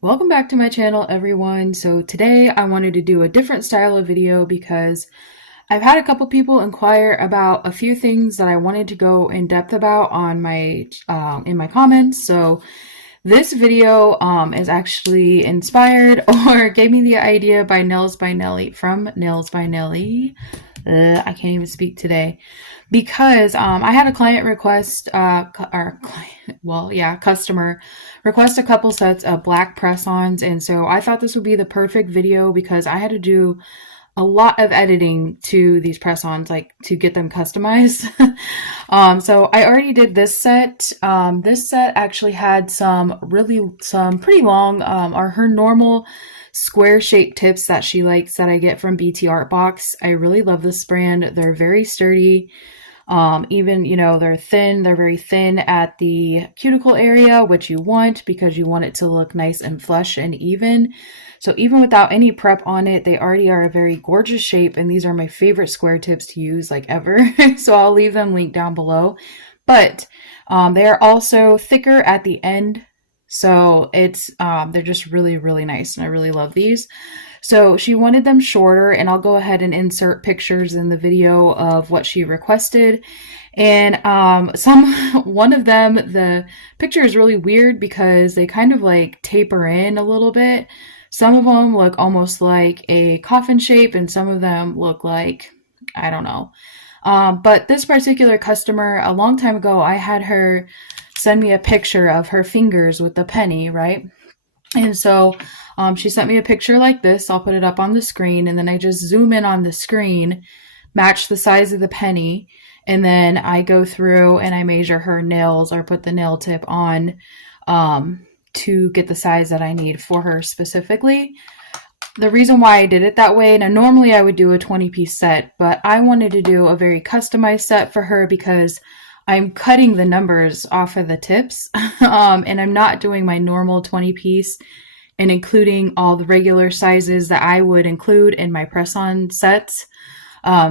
Welcome back to my channel, everyone. So today I wanted to do a different style of video because I've had a couple people inquire about a few things that I wanted to go in depth about on my in my comments. So this video is actually inspired or gave me the idea by Nails by Nelly from Nails by Nelly. I can't even speak today because I had a client request, customer request a couple sets of black press-ons, and so I thought this would be the perfect video because I had to do a lot of editing to these press-ons, like to get them customized. So I already did this set. This set actually had some pretty long, are her normal square shaped tips that she likes that I get from BTARTBOX. I really love this brand. They're very sturdy. Even, you know, they're thin. They're very thin at the cuticle area, which you want because you want it to look nice and flush and even. So even without any prep on it, they already are a very gorgeous shape, and these are my favorite square tips to use like ever. So I'll leave them linked down below. But they are also thicker at the end. So it's they're just really, really nice, and I really love these. So she wanted them shorter, and I'll go ahead and insert pictures in the video of what she requested. And one of them, the picture is really weird because they kind of like taper in a little bit. Some of them look almost like a coffin shape, and some of them look like, I don't know. But this particular customer, a long time ago, I had her send me a picture of her fingers with the penny, right? And so she sent me a picture like this. I'll put it up on the screen, and then I just zoom in on the screen, match the size of the penny, and then I go through and I measure her nails or put the nail tip on to get the size that I need for her specifically. The reason why I did it that way, now normally I would do a 20-piece set, but I wanted to do a very customized set for her because I'm cutting the numbers off of the tips, and I'm not doing my normal 20-piece and including all the regular sizes that I would include in my press-on sets.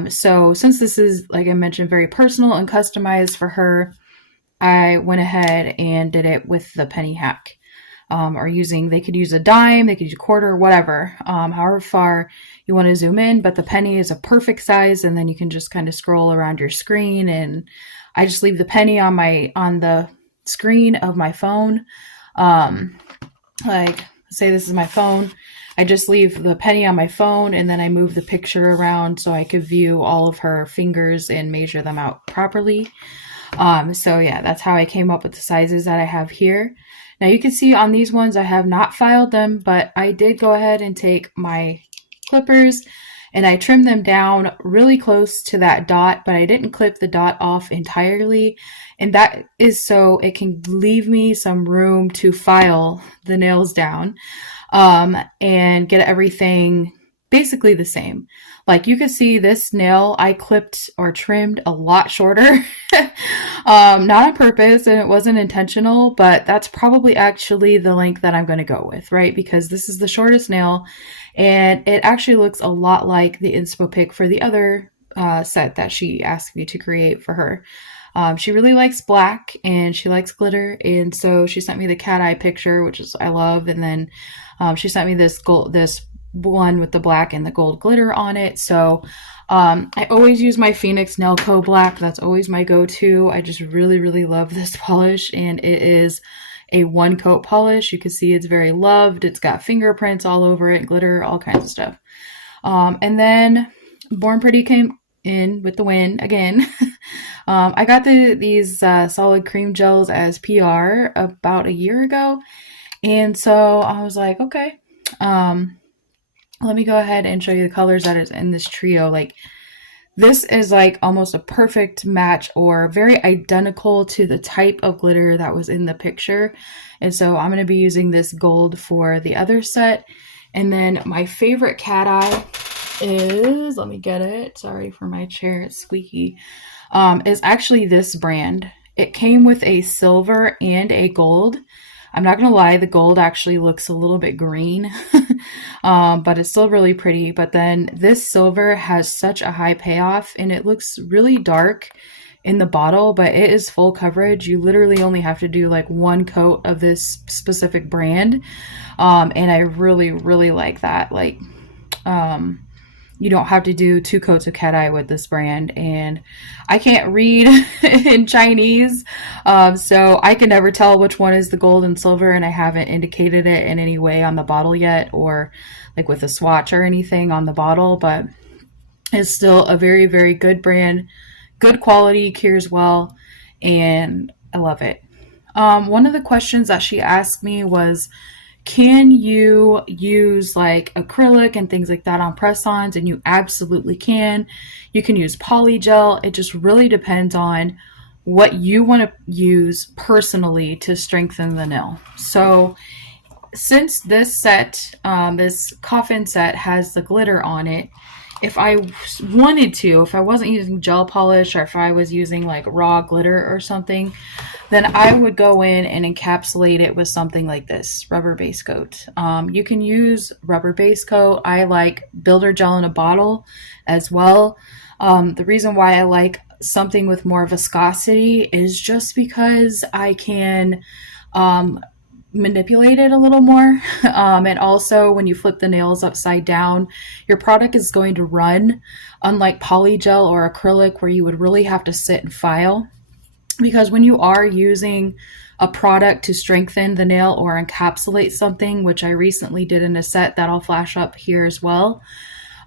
So since this is, like I mentioned, very personal and customized for her, I went ahead and did it with the penny hack. They could use a dime, they could use a quarter, whatever, however far you want to zoom in, but the penny is a perfect size, and then you can just kind of scroll around your screen, and I just leave the penny on the screen of my phone. Like, say this is my phone, I just leave the penny on my phone, and then I move the picture around so I could view all of her fingers and measure them out properly. So yeah, that's how I came up with the sizes that I have here. Now you can see on these ones I have not filed them, but I did go ahead and take my clippers and I trimmed them down really close to that dot, but I didn't clip the dot off entirely. And that is so it can leave me some room to file the nails down and get everything basically the same. Like you can see this nail I clipped or trimmed a lot shorter, not on purpose, and it wasn't intentional, but that's probably actually the length that I'm going to go with, right? Because this is the shortest nail, and it actually looks a lot like the inspo pic for the other set that she asked me to create for her. She really likes black and she likes glitter, and so she sent me the cat eye picture, which is I love, and then she sent me this one with the black and the gold glitter on it. So I always use my Phoenix Nail Co. black. That's always my go-to. I just really, really love this polish, and it is a one coat polish. You can see it's very loved. It's got fingerprints all over it, glitter, all kinds of stuff. And then Born Pretty came in with the win again. I got these solid cream gels as PR about a year ago, and so I was like, okay, let me go ahead and show you the colors that is in this trio. Like, this is like almost a perfect match or very identical to the type of glitter that was in the picture. And so I'm going to be using this gold for the other set. And then my favorite cat eye is, let me get it. Sorry for my chair, it's squeaky. Is actually this brand. It came with a silver and a gold. I'm not gonna lie, the gold actually looks a little bit green, but it's still really pretty. But then this silver has such a high payoff, and it looks really dark in the bottle, but it is full coverage. You literally only have to do like one coat of this specific brand. And I really, really like that. Like, you don't have to do 2 coats of cat eye with this brand. And I can't read in Chinese, so I can never tell which one is the gold and silver, and I haven't indicated it in any way on the bottle yet, or like with a swatch or anything on the bottle, but it's still a very, very good brand, good quality, cures well, and I love it. One of the questions that she asked me was, can you use like acrylic and things like that on press-ons? And you absolutely can. You can use polygel. It just really depends on what you want to use personally to strengthen the nail. So since this set, this coffin set, has the glitter on it, if I wanted to, if I wasn't using gel polish, or if I was using like raw glitter or something, then I would go in and encapsulate it with something like this, rubber base coat. You can use rubber base coat. I like builder gel in a bottle as well. The reason why I like something with more viscosity is just because I can manipulate it a little more. And also, when you flip the nails upside down, your product is going to run, unlike polygel or acrylic, where you would really have to sit and file. Because when you are using a product to strengthen the nail or encapsulate something, which I recently did in a set that I'll flash up here as well,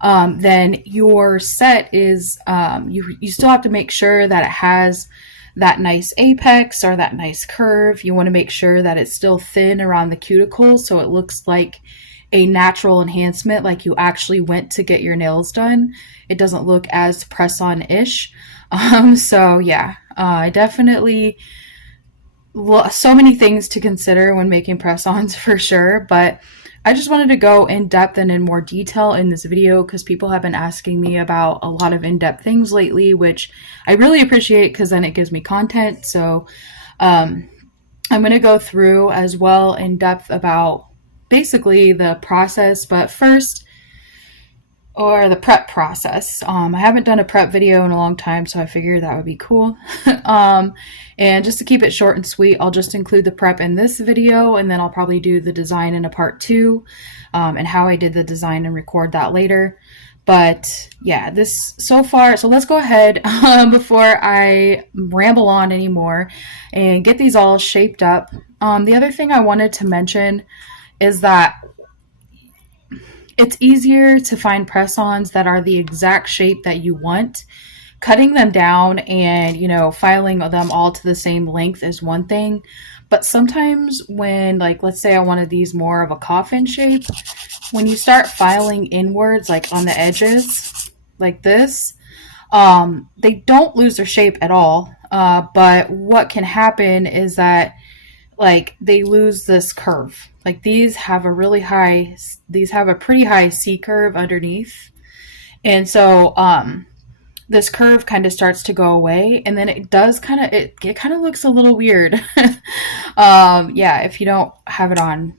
then your set is, you still have to make sure that it has that nice apex or that nice curve. You want to make sure that it's still thin around the cuticles, so it looks like a natural enhancement, like you actually went to get your nails done. It doesn't look as press-on-ish. So yeah, definitely so many things to consider when making press-ons for sure, but I just wanted to go in depth and in more detail in this video because people have been asking me about a lot of in-depth things lately, which I really appreciate because then it gives me content. So I'm going to go through as well in depth about basically the process, but first, or the prep process. I haven't done a prep video in a long time, so I figured that would be cool. And just to keep it short and sweet, I'll just include the prep in this video, and then I'll probably do the design in a part 2, and how I did the design and record that later. But yeah, this so far, so let's go ahead before I ramble on anymore and get these all shaped up. The other thing I wanted to mention is that it's easier to find press-ons that are the exact shape that you want. Cutting them down and, filing them all to the same length is one thing. But sometimes when, like, let's say I wanted these more of a coffin shape, when you start filing inwards, like on the edges, like this, they don't lose their shape at all. But what can happen is that, like, they lose this curve. Like, these have a pretty high C curve underneath. And so, this curve kind of starts to go away, and then it does it kind of looks a little weird. Yeah, if you don't have it on,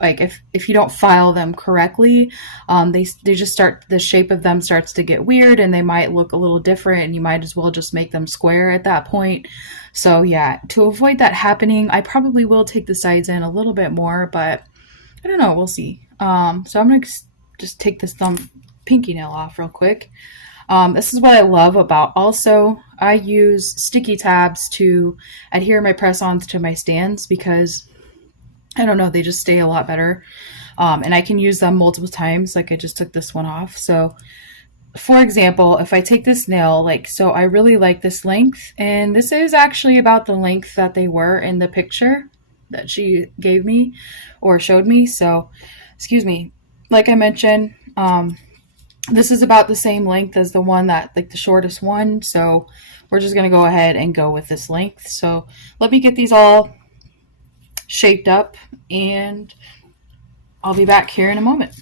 like, if you don't file them correctly, they just the shape of them starts to get weird, and they might look a little different, and you might as well just make them square at that point. So yeah, to avoid that happening, I probably will take the sides in a little bit more, but I don't know, we'll see. So I'm gonna just take this pinky nail off real quick. This is what I love about, also, I use sticky tabs to adhere my press-ons to my stands because, I don't know, they just stay a lot better. And I can use them multiple times, like I just took this one off. So, for example, if I take this nail, so I really like this length, and this is actually about the length that they were in the picture that she gave me or showed me. So, excuse me, like I mentioned, this is about the same length as the one that, like, the shortest one. So we're just going to go ahead and go with this length. So let me get these all shaped up, and I'll be back here in a moment.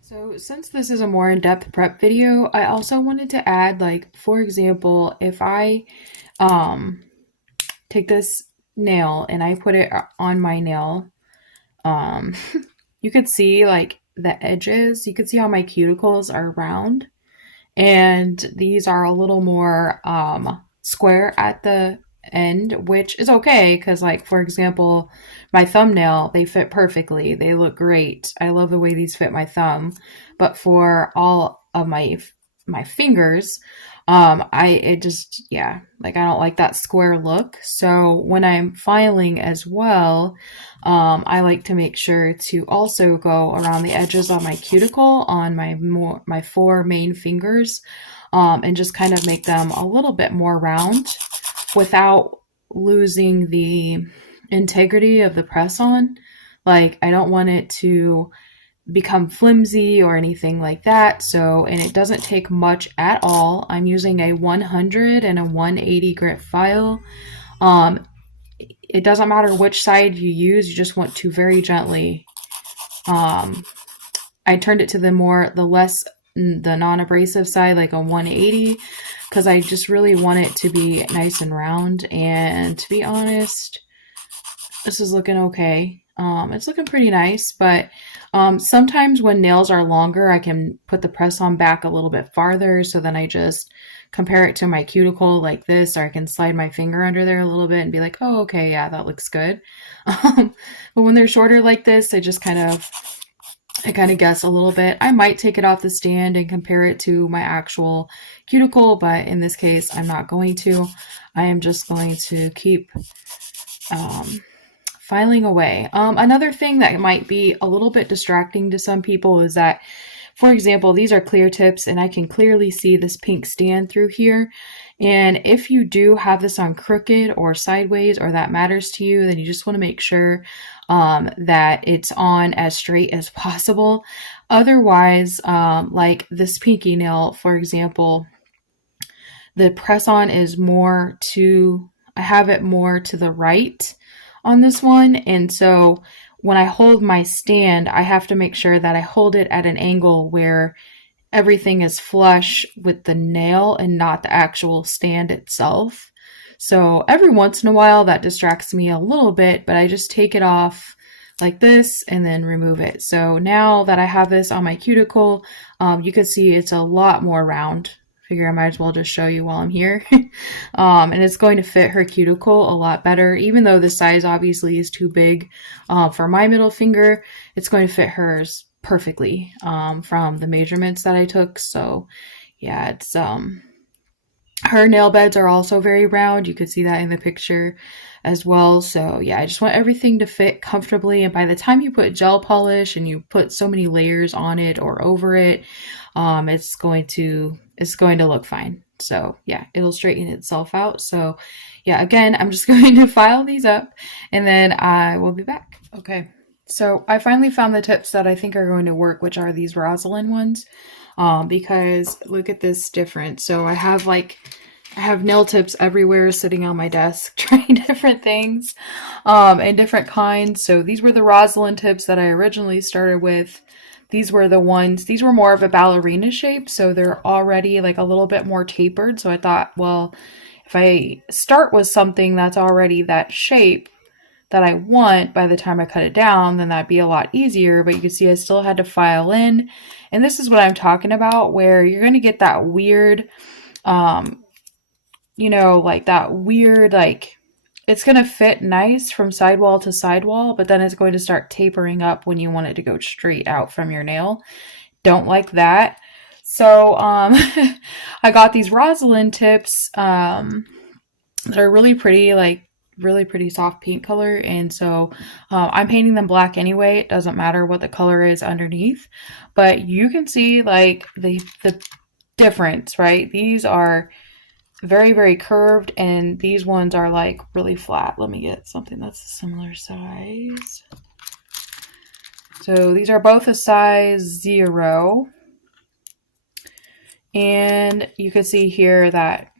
So since this is a more in-depth prep video, I also wanted to add, like, for example, if I take this nail and I put it on my nail, you could see, like, the edges. You can see how my cuticles are round, and these are a little more square at the end, which is okay because, like, for example, my thumbnail, they fit perfectly. They look great. I love the way these fit my thumb. But for all of my fingers, it just, yeah, like I don't like that square look. So when I'm filing as well, I like to make sure to also go around the edges of my cuticle on my 4 main fingers, and just kind of make them a little bit more round without losing the integrity of the press on. Like, I don't want it to become flimsy or anything like that. So, and it doesn't take much at all. I'm using a 100 and a 180 grit file. It doesn't matter which side you use. You just want to very gently, I turned it to the non-abrasive side, like a 180, because I just really want it to be nice and round. And to be honest, this is looking okay. It's looking pretty nice, but sometimes when nails are longer, I can put the press on back a little bit farther, so then I just compare it to my cuticle like this, or I can slide my finger under there a little bit and be like, oh, okay, yeah, that looks good. But when they're shorter like this, I kind of guess a little bit. I might take it off the stand and compare it to my actual cuticle, but in this case, I'm not going to. I am just going to keep filing away. Another thing that might be a little bit distracting to some people is that, for example, these are clear tips and I can clearly see this pink stand through here. And if you do have this on crooked or sideways, or that matters to you, then you just want to make sure that it's on as straight as possible. Otherwise, like this pinky nail, for example, the press on is I have it more to the right on this one. And so when I hold my stand, I have to make sure that I hold it at an angle where everything is flush with the nail and not the actual stand itself. So every once in a while that distracts me a little bit, but I just take it off like this and then remove it. So now that I have this on my cuticle, you can see it's a lot more round. Figure I might as well just show you while I'm here. And it's going to fit her cuticle a lot better. Even though the size obviously is too big for my middle finger, it's going to fit hers perfectly from the measurements that I took. So yeah, it's her nail beds are also very round. You could see that in the picture as well. So yeah, I just want everything to fit comfortably. And by the time you put gel polish and you put so many layers on it or over it, it's going to look fine. So yeah, it'll straighten itself out. So yeah, again, I'm just going to file these up and then I will be back. Okay. So I finally found the tips that I think are going to work, which are these Rosalind ones. Because look at this difference. So I have nail tips everywhere sitting on my desk, trying different things, and different kinds. So these were the Rosalind tips that I originally started with. These were more of a ballerina shape. So they're already like a little bit more tapered. So I thought, well, if I start with something that's already that shape that I want by the time I cut it down, then that'd be a lot easier. But you can see I still had to file in. And this is what I'm talking about, where you're going to get that weird, it's going to fit nice from sidewall to sidewall, but then it's going to start tapering up when you want it to go straight out from your nail. Don't like that. So I got these Rosalind tips that are really pretty, really pretty soft pink color, and so I'm painting them black anyway. It doesn't matter what the color is underneath, but you can see like the difference, right? These are very, very curved, and these ones are like really flat. Let me get something that's a similar size. So these are both a size 0, and you can see here that,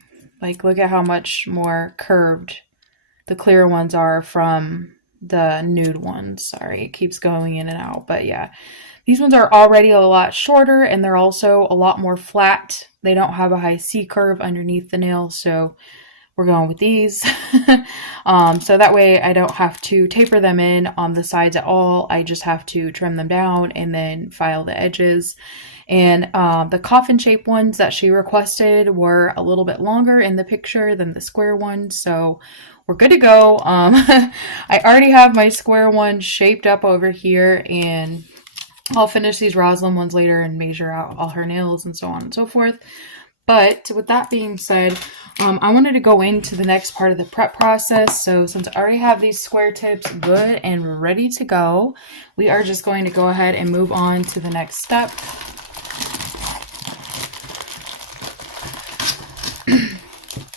like, look at how much more curved the clear ones are from the nude ones. Sorry, it keeps going in and out. But yeah, these ones are already a lot shorter, and they're also a lot more flat. They don't have a high C curve underneath the nail. So we're going with these. So that way I don't have to taper them in on the sides at all. I just have to trim them down and then file the edges. And the coffin shape ones that she requested were a little bit longer in the picture than the square ones, so we're good to go. I already have my square one shaped up over here, and I'll finish these Rosalind ones later and measure out all her nails and so on and so forth. But with that being said, I wanted to go into the next part of the prep process. So since I already have these square tips good and ready to go, we are just going to go ahead and move on to the next step.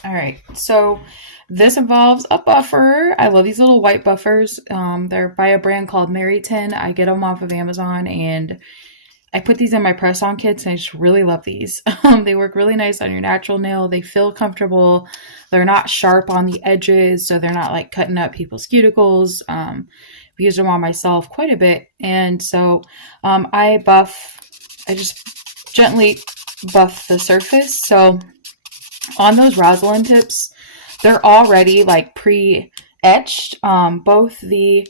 All right, so this involves a buffer. I love these little white buffers. They're by a brand called Maryton. I get them off of Amazon, and I put these in my press-on kits, and I just really love these. They work really nice on your natural nail. They feel comfortable. They're not sharp on the edges, so they're not like cutting up people's cuticles. I've used them on myself quite a bit, and so I just gently buff the surface. So on those Rosalind tips, they're already like pre-etched. Both the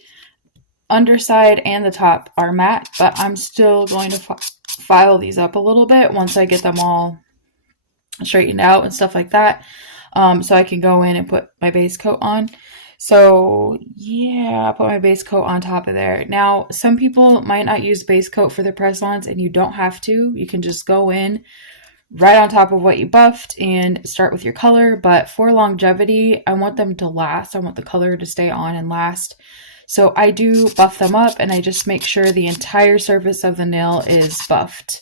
underside and the top are matte, but I'm still going to file these up a little bit once I get them all straightened out and stuff like that, so I can go in and put my base coat on. So yeah, I'll put my base coat on top of there. Now, some people might not use base coat for the press-ons, and you don't have to. You can just go in right on top of what you buffed and start with your color. But for longevity, I want them to last. I want the color to stay on and last. So I do buff them up, and I just make sure the entire surface of the nail is buffed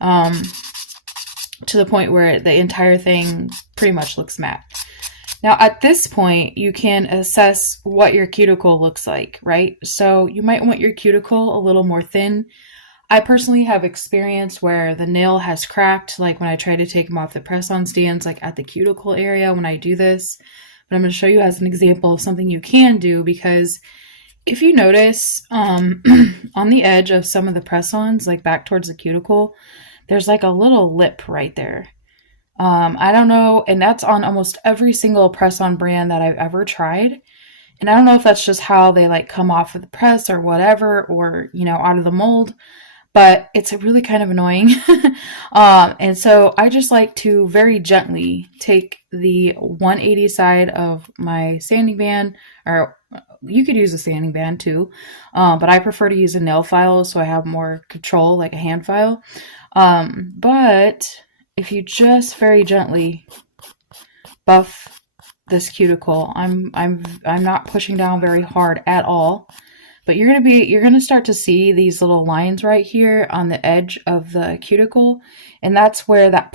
to the point where the entire thing pretty much looks matte. Now at this point, you can assess what your cuticle looks like, right? So you might want your cuticle a little more thin. I personally have experience where the nail has cracked, like when I try to take them off the press-on stands, like at the cuticle area when I do this. But I'm going to show you as an example of something you can do, because if you notice on the edge of some of the press-ons, like back towards the cuticle, there's like a little lip right there. I don't know, and that's on almost every single press-on brand that I've ever tried. And I don't know if that's just how they like come off of the press or whatever, or, you know, out of the mold. But it's really kind of annoying. And so I just like to very gently take the 180 side of my sanding band, or you could use a sanding band too, but I prefer to use a nail file so I have more control, like a hand file. But if you just very gently buff this cuticle, I'm not pushing down very hard at all. But you're gonna start to see these little lines right here on the edge of the cuticle, and that's where that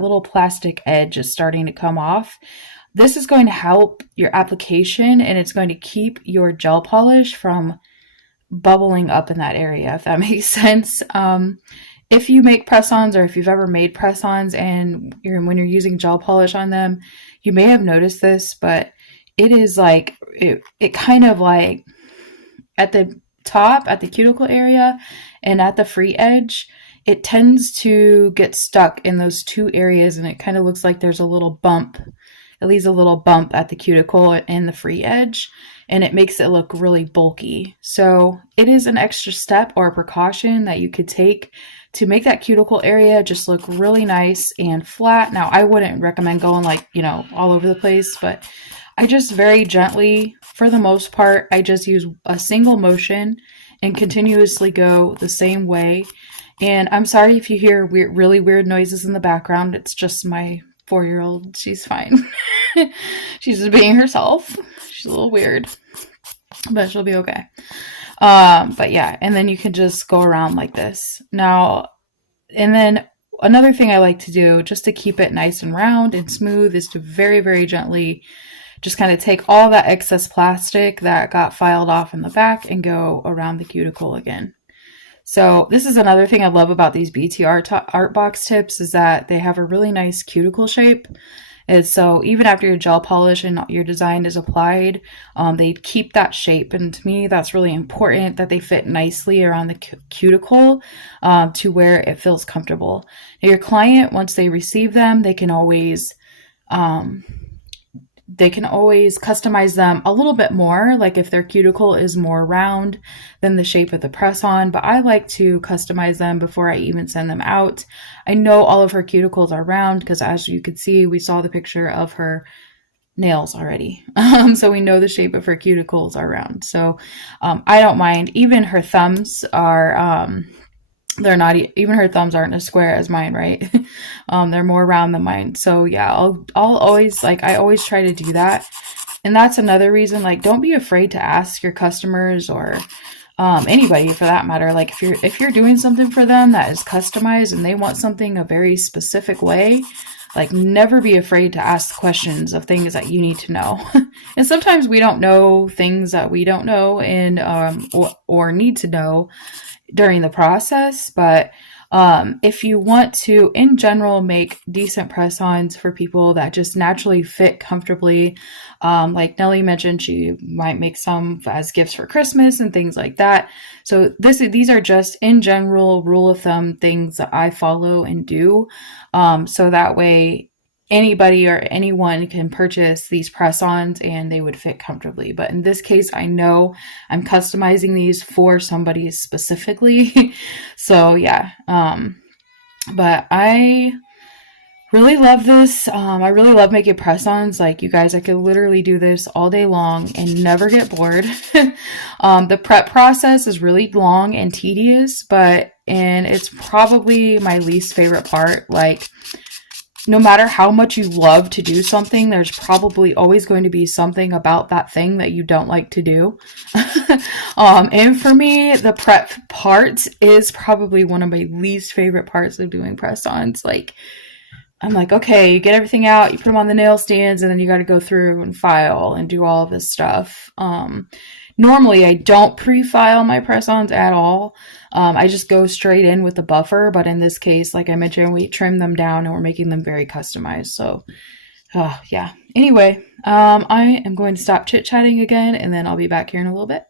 little plastic edge is starting to come off. This is going to help your application, and it's going to keep your gel polish from bubbling up in that area, if that makes sense. If you make press-ons, or if you've ever made press-ons and when you're using gel polish on them, you may have noticed this, but it is like, it kind of like, at the top, at the cuticle area, and at the free edge, it tends to get stuck in those two areas, and it kind of looks like there's a little bump. It leaves a little bump at the cuticle and the free edge, and it makes it look really bulky. So it is an extra step or a precaution that you could take to make that cuticle area just look really nice and flat. Now, I wouldn't recommend going like, you know, all over the place, but I just very gently, for the most part, I just use a single motion and continuously go the same way. And I'm sorry if you hear really weird noises in the background. It's just my 4-year-old. She's fine. She's just being herself. She's a little weird, but she'll be okay. But yeah, and then you can just go around like this. Now, and then another thing I like to do, just to keep it nice and round and smooth, is to very, very gently just kind of take all that excess plastic that got filed off in the back and go around the cuticle again. So this is another thing I love about these BTARTBOX tips, is that they have a really nice cuticle shape. And so even after your gel polish and your design is applied, they keep that shape. And to me, that's really important, that they fit nicely around the cuticle to where it feels comfortable. Now, your client, once they receive them, they can always they can always customize them a little bit more, like if their cuticle is more round than the shape of the press-on, but I like to customize them before I even send them out. I know all of her cuticles are round because, as you could see, we saw the picture of her nails already. So we know the shape of her cuticles are round. So I don't mind. Even her thumbs are, they're not, even her thumbs aren't as square as mine, right? They're more round than mine. So yeah, I'll always, like, I always try to do that. And that's another reason, like, don't be afraid to ask your customers or anybody for that matter. Like, if you're doing something for them that is customized and they want something a very specific way, like, never be afraid to ask questions of things that you need to know. And sometimes we don't know things that we don't know and or need to know during the process, but if you want to, in general, make decent press-ons for people that just naturally fit comfortably, like Nellie mentioned, she might make some as gifts for Christmas and things like that. So these are just, in general, rule of thumb things that I follow and do, so that way anybody or anyone can purchase these press-ons and they would fit comfortably. But in this case, I know I'm customizing these for somebody specifically. So yeah, but I really love this. I really love making press-ons. Like, you guys, I could literally do this all day long and never get bored. The prep process is really long and tedious, and it's probably my least favorite part. Like, no matter how much you love to do something, there's probably always going to be something about that thing that you don't like to do. And for me, the prep part is probably one of my least favorite parts of doing press-ons. Like, I'm like, okay, you get everything out, you put them on the nail stands, and then you got to go through and file and do all of this stuff. Normally, I don't pre-file my press-ons at all. I just go straight in with the buffer, but in this case, like I mentioned, we trim them down and we're making them very customized. So, yeah. Anyway, I am going to stop chit-chatting again, and then I'll be back here in a little bit.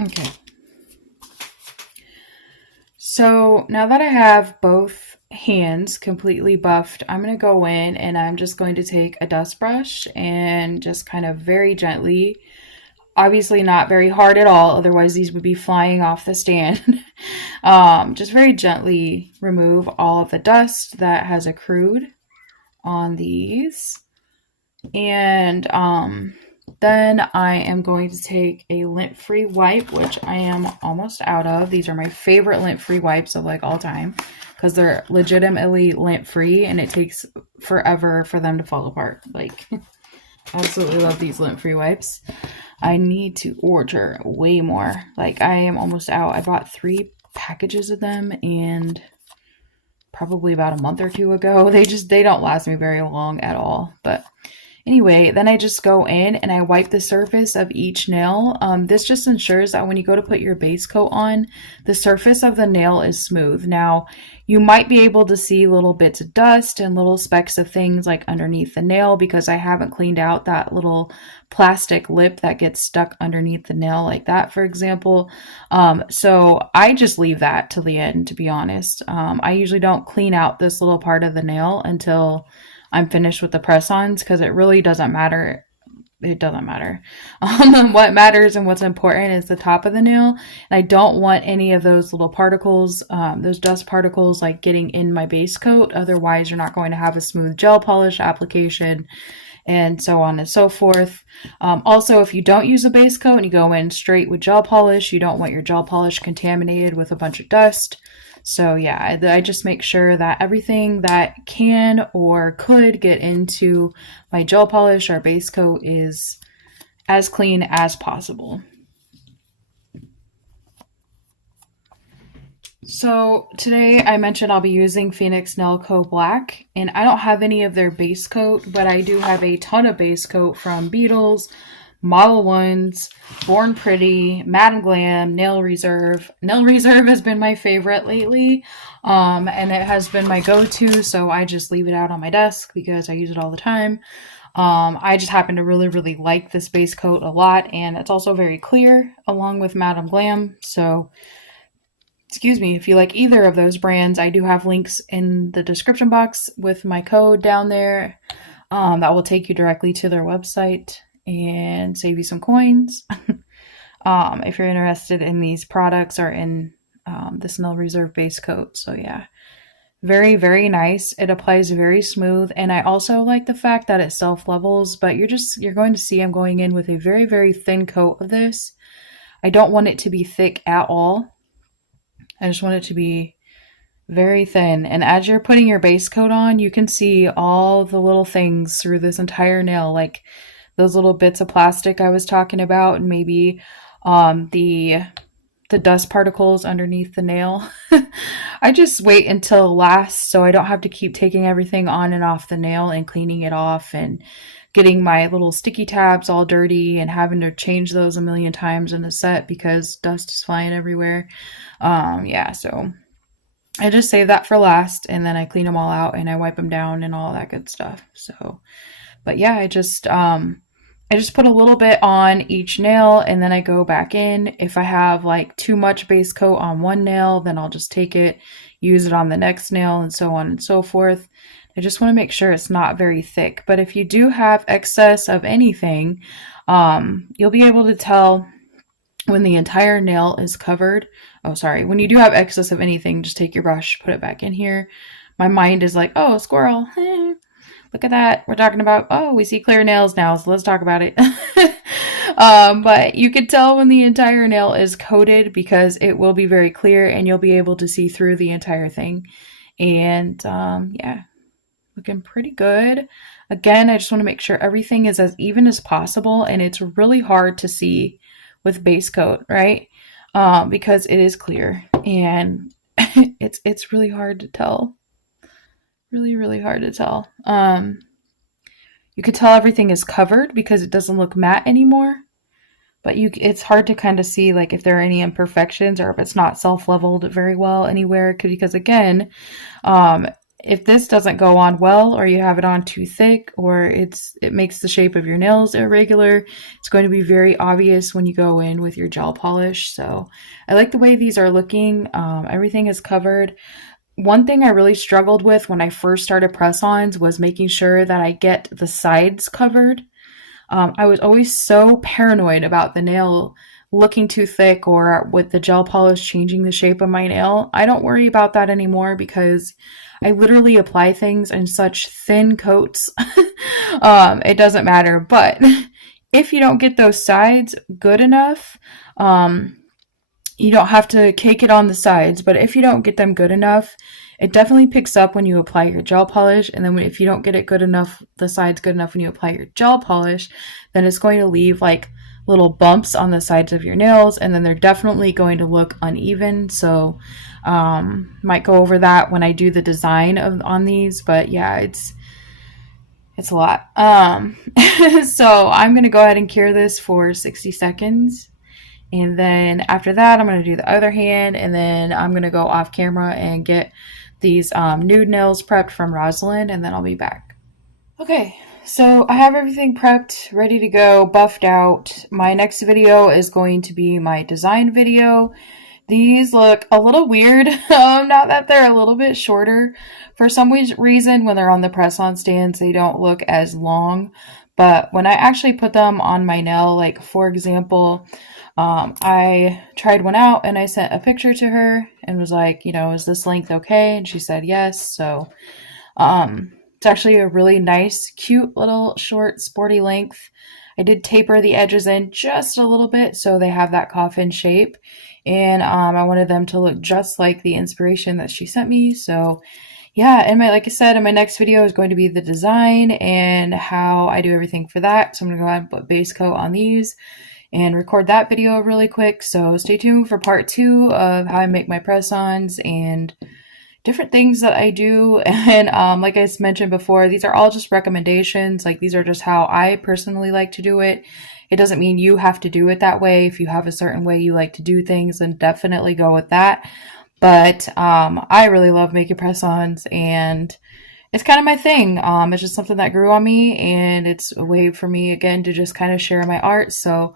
Okay. So now that I have both hands completely buffed, I'm going to go in and I'm just going to take a dust brush and just kind of very gently, obviously not very hard at all, otherwise these would be flying off the stand, just very gently remove all of the dust that has accrued on these. And then I am going to take a lint-free wipe, which I am almost out of. These are my favorite lint-free wipes of, like, all time, because they're legitimately lint-free and it takes forever for them to fall apart. Like, absolutely love these lint-free wipes. I need to order way more. Like, I am almost out. I bought 3 packages of them and probably about a month or 2 ago. They don't last me very long at all. But anyway, then I just go in and I wipe the surface of each nail. This just ensures that when you go to put your base coat on, the surface of the nail is smooth. Now, you might be able to see little bits of dust and little specks of things like underneath the nail because I haven't cleaned out that little plastic lip that gets stuck underneath the nail, like that, for example. So I just leave that till the end, to be honest. I usually don't clean out this little part of the nail until I'm finished with the press-ons, because it really doesn't matter. It doesn't matter. What matters and what's important is the top of the nail. And I don't want any of those little particles, those dust particles, like, getting in my base coat. Otherwise, you're not going to have a smooth gel polish application, and so on and so forth. Also, if you don't use a base coat and you go in straight with gel polish, you don't want your gel polish contaminated with a bunch of dust. So yeah, I just make sure that everything that can or could get into my gel polish or base coat is as clean as possible. So today I mentioned I'll be using Phoenix Nail Co. Black, and I don't have any of their base coat, but I do have a ton of base coat from Beetles, Model Ones, Born Pretty, Madam Glam, Nail Reserve. Nail Reserve has been my favorite lately, and it has been my go-to, so I just leave it out on my desk because I use it all the time. I just happen to really, really like this base coat a lot, and it's also very clear, along with Madam Glam, so excuse me, if you like either of those brands, I do have links in the description box with my code down there. That will take you directly to their website and save you some coins. If you're interested in these products or in this No Reserve base coat. So yeah, very, very nice. It applies very smooth. And I also like the fact that it self-levels, but you're going to see I'm going in with a very, very thin coat of this. I don't want it to be thick at all. I just want it to be very thin. And as you're putting your base coat on, you can see all the little things through this entire nail, like those little bits of plastic I was talking about, and maybe the dust particles underneath the nail. I just wait until last so I don't have to keep taking everything on and off the nail and cleaning it off and getting my little sticky tabs all dirty and having to change those a million times in a set because dust is flying everywhere. Yeah, so I just save that for last, and then I clean them all out and I wipe them down and all that good stuff. So, but yeah, I just put a little bit on each nail and then I go back in. If I have like too much base coat on one nail, then I'll just take it, use it on the next nail, and so on and so forth. I just want to make sure it's not very thick. But if you do have excess of anything, you'll be able to tell when the entire nail is covered. Oh, sorry. When you do have excess of anything, just take your brush, put it back in here. My mind is like, oh, squirrel. Look at that. We're talking about, oh, we see clear nails now, so let's talk about it. But you can tell when the entire nail is coated because it will be very clear and you'll be able to see through the entire thing. And yeah, looking pretty good. Again, I just want to make sure everything is as even as possible, and it's really hard to see with base coat, right? Because it is clear and it's really hard to tell. Really, really hard to tell. You can tell everything is covered because it doesn't look matte anymore. But it's hard to kind of see like if there are any imperfections or if it's not self-leveled very well anywhere. Because again, if this doesn't go on well, or you have it on too thick, or it makes the shape of your nails irregular, it's going to be very obvious when you go in with your gel polish. So I like the way these are looking. Everything is covered. One thing I really struggled with when I first started press-ons was making sure that I get the sides covered. I was always so paranoid about the nail looking too thick or with the gel polish changing the shape of my nail. I don't worry about that anymore because I literally apply things in such thin coats. It doesn't matter. But if you don't get those sides good enough, you don't have to cake it on the sides, but if you don't get them good enough, it definitely picks up when you apply your gel polish. And then if you don't get it good enough, the sides good enough when you apply your gel polish, then it's going to leave like little bumps on the sides of your nails, and then they're definitely going to look uneven. So might go over that when I do the design on these, but yeah, it's a lot. So I'm going to go ahead and cure this for 60 seconds. And then after that, I'm going to do the other hand, and then I'm going to go off camera and get these nude nails prepped from Rosalind, and then I'll be back. Okay, so I have everything prepped, ready to go, buffed out. My next video is going to be my design video. These look a little weird, not that they're a little bit shorter. For some reason, when they're on the press-on stands, they don't look as long. But when I actually put them on my nail, like for example, I tried one out and I sent a picture to her and was like, you know, is this length okay? And she said yes. So it's actually a really nice, cute little short, sporty length. I did taper the edges in just a little bit so they have that coffin shape. And I wanted them to look just like the inspiration that she sent me. So yeah, and like I said, in my next video is going to be the design and how I do everything for that. So I'm going to go ahead and put base coat on these and record that video really quick. So stay tuned for part 2 of how I make my press-ons and different things that I do. And like I mentioned before, these are all just recommendations. Like these are just how I personally like to do it. It doesn't mean you have to do it that way. If you have a certain way you like to do things, then definitely go with that. But I really love making press-ons, and it's kind of my thing. It's just something that grew on me, and it's a way for me, again, to just kind of share my art. So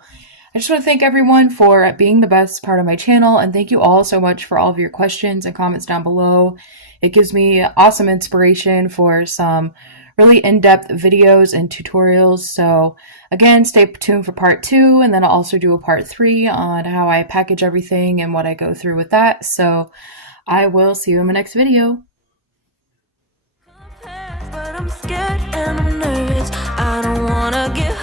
I just want to thank everyone for being the best part of my channel, and thank you all so much for all of your questions and comments down below. It gives me awesome inspiration for some really in-depth videos and tutorials. So again, stay tuned for part 2, and then I'll also do a part 3 on how I package everything and what I go through with that. So I will see you in my next video. But I'm scared and I'm nervous. I don't wanna give